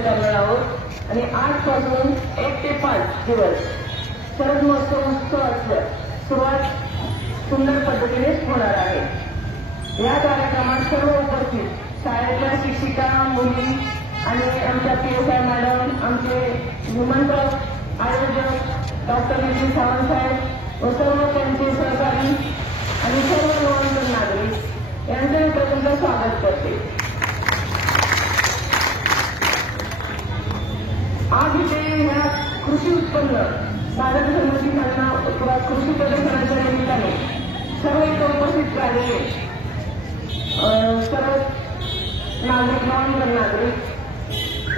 आयोजन करणार आहोत आणि 8 पासून 1 ते 5 दिवस शरद महोत्सवाची सुरुवात सुंदर पद्धतीने होणार आहे। या कार्यक्रमात सर्व उपस्थित शाळेतल्या शिक्षिका, मुली आणि आमच्या PSI मॅडम, आमचे निमंत्रक आयोजक डॉक्टर नितीन सावंत साहेब व सर्व त्यांचे सहकारी आणि सर्व नवनवीन नागरिक यांचे मी प्रथमतः स्वागत करते। आज इथे ह्या कृषी उत्पन्न बाजार समितीकडून किंवा कृषी प्रदर्शनाच्या निमित्ताने सर्व इथे उपस्थित झालेले सर्व नागरिक, नवनवीन नागरिक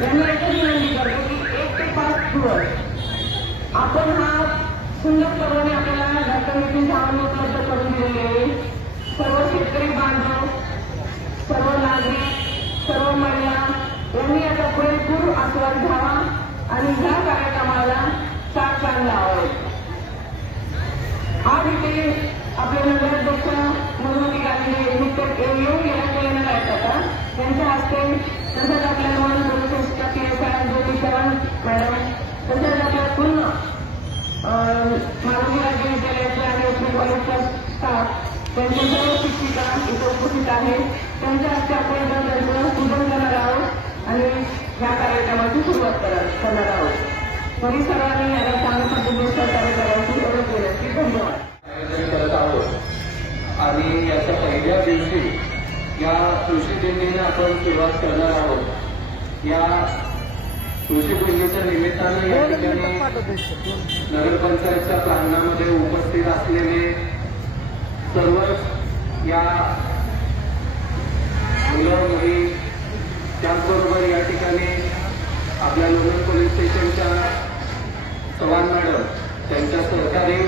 यांना एकच विनंती करतो की 1 ते 5 दिवस आपण हा सुंदरपणे आपल्याला डॉक्टर नितीन सावंत उपलब्ध करून दिलेले आहे। सर्व शेतकरी बांधव, सर्व नागरिक, सर्व महिला यांनी आता पुरेपूर आस्वाद घ्यावा आणि ह्या कार्यक्रमाला साथ चांगला हवा। आज इथे आपले नगराध्यक्ष मनोहर गांधी येऊन गेल्या आहेत त्यांच्या हस्ते, तसंच आपल्या नवीन परिषदेच्या PSI ज्योती शरण मॅडम, तसंच आपल्या पूर्ण मानवी राज्य विद्यालयाचे आणि ओपन कॉलेजचा स्टाफ, त्यांच्या सर्व शिक्षिका इथे उपस्थित आहेत। त्यांच्या हस्ते आपण त्यांचं पूजन करणार आहोत आणि या कार्यक्रमाची सुरुवात करणार आहोत। तरी सर्वांनी याला चांगल्या पद्धतीने सहकार्य करायची एवढंच विनंती। धन्यवाद। आयोजन करत आहोत आणि याच्या पहिल्या दिवशी या कृषी दिंडीने आपण सुरुवात करणार आहोत। या कृषी दिंडीच्या निमित्ताने या ठिकाणी नगरपंचायतच्या प्रांगणामध्ये उपस्थित असलेले सर्वच या मुलं मुली, त्याचबरोबर या ठिकाणी आपल्या लोणंद पोलीस स्टेशनच्या चव्हाण मॅडम, त्यांच्या सहकारी,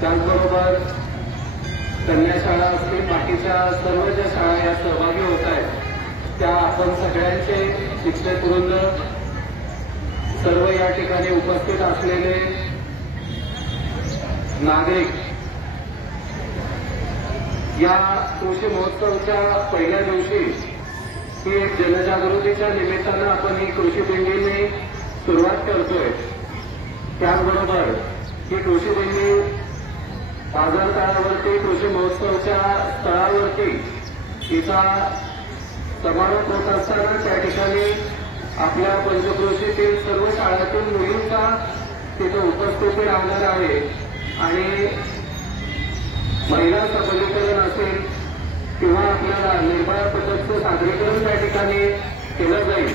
त्याचबरोबर कन्या शाळा असतील, बाकीच्या सर्व ज्या शाळा या सहभागी होत आहेत त्या आपण सगळ्यांचे शिक्षक वृंद, सर्व या ठिकाणी उपस्थित असलेले नागरिक, या कृषी महोत्सवाच्या पहिल्या दिवशी ही एक जनजागृतीच्या निमित्तानं आपण ही कृषी दिंडीने सुरुवात करतोय। त्याचबरोबर ही कृषी दिंडी बाजार तळावरती कृषी महोत्सवाच्या स्थळावरती तिचा समारोप होत असताना त्या ठिकाणी आपल्या पंचक्रोशीतील सर्व शाळांतील मुलींचा तिथे उपस्थिती राहणार आहे आणि महिला सबलीकरण असेल किंवा आपल्याला निर्भया पथकचं सादरीकरण त्या ठिकाणी केलं जाईल।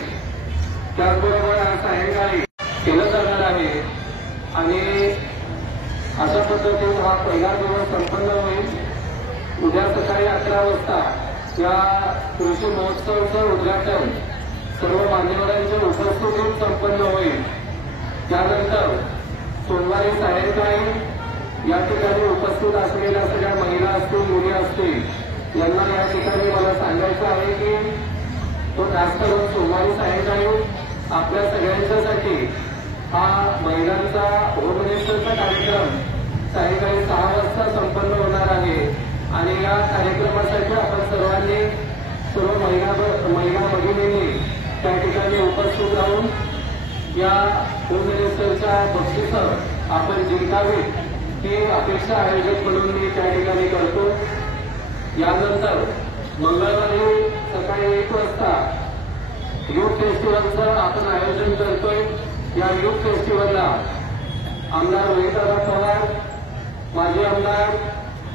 त्याचबरोबर आज सायंकाळी केलं जाणार आहे आणि अशा पद्धतीने हा पहिला दिवस संपन्न होईल। उद्या सकाळी 11 वाजता या कृषी महोत्सवाचं उद्घाटन सर्व मान्यवरांच्या उपस्थितीत संपन्न होईल। त्यानंतर सोमवारी सायंकाळी या ठिकाणी उपस्थित असलेल्या सगळ्या महिला असतील, मुली असतील, यांना या ठिकाणी मला सांगायचं आहे की तो खास करून सोमवारी सायंकाळी आपल्या सगळ्यांच्यासाठी हा महिलांचा होम मिनिस्टरचा कार्यक्रम सायंकाळी 6 वाजता संपन्न होणार आहे आणि या कार्यक्रमासाठी आपण सर्वांनी, सर्व महिला भगिनींनी त्या ठिकाणी उपस्थित राहून या होम मिनिस्टरच्या बक्षिसं आपण जिंकावीत ही अपेक्षा आयोजक म्हणून मी त्या ठिकाणी करतो। यानंतर मंगळवारी सकाळी 1 वाजता युथ फेस्टिवलचं आपण आयोजन करतोय। या युथ फेस्टिवलला आमदार रोहितदादा पवार, माजी आमदार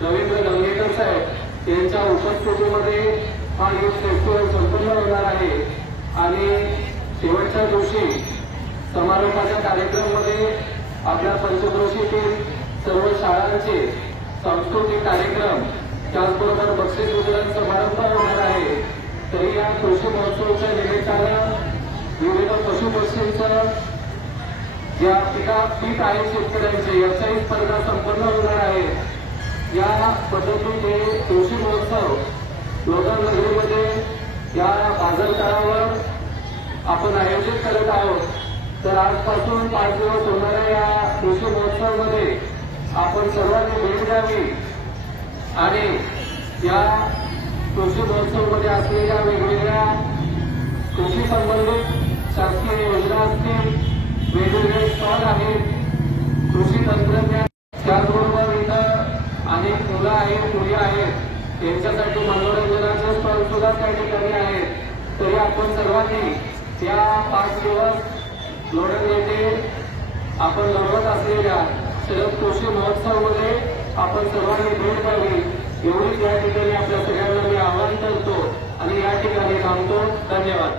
रवींद्र गंगेकर साहेब यांच्या उपस्थितीमध्ये हा युथ फेस्टिवल संपन्न होणार आहे आणि शेवटच्या दिवशी समारोपाच्या कार्यक्रमामध्ये आपल्या पंचक्रोशीतील सर्व शाळांचे सांस्कृतिक कार्यक्रम, त्याचबरोबर बक्षीस वितरण समारंभ होणार आहे। तरी या कृषी महोत्सवाच्या निमित्तानं विविध पशुपक्षींचं ज्या पीक आहे शेतकऱ्यांचे याचाही स्पर्धा संपन्न होणार आहे। या पद्धतीने कृषी महोत्सव लोणंद नगरीमध्ये या बाजार तळावर आपण आयोजित करत आहोत। तर आजपासून 5 दिवस होणाऱ्या या कृषी महोत्सवामध्ये आपण सर्वांनी भेट द्यावी आणि या कृषी महोत्सवामध्ये असलेल्या वेगवेगळ्या कृषी संबंधित वेगवेगळे स्टॉल आहेत, कृषी तंत्रज्ञान, त्याचबरोबर इथं अनेक मुलं आहेत, मुली आहेत, यांच्यासाठी मनोरंजनाचे स्टॉल सुद्धा त्या ठिकाणी आहेत. तरी आपण सर्वांनी या 5 दिवस लोणंद येथे आपण लढवत असलेल्या शरद कृषी महोत्सवमध्ये आपण सर्वांनी भेट द्यावी, एवढीच या ठिकाणी आपल्या सगळ्यांना मी आवाहन करतो आणि या ठिकाणी थांबतो. धन्यवाद.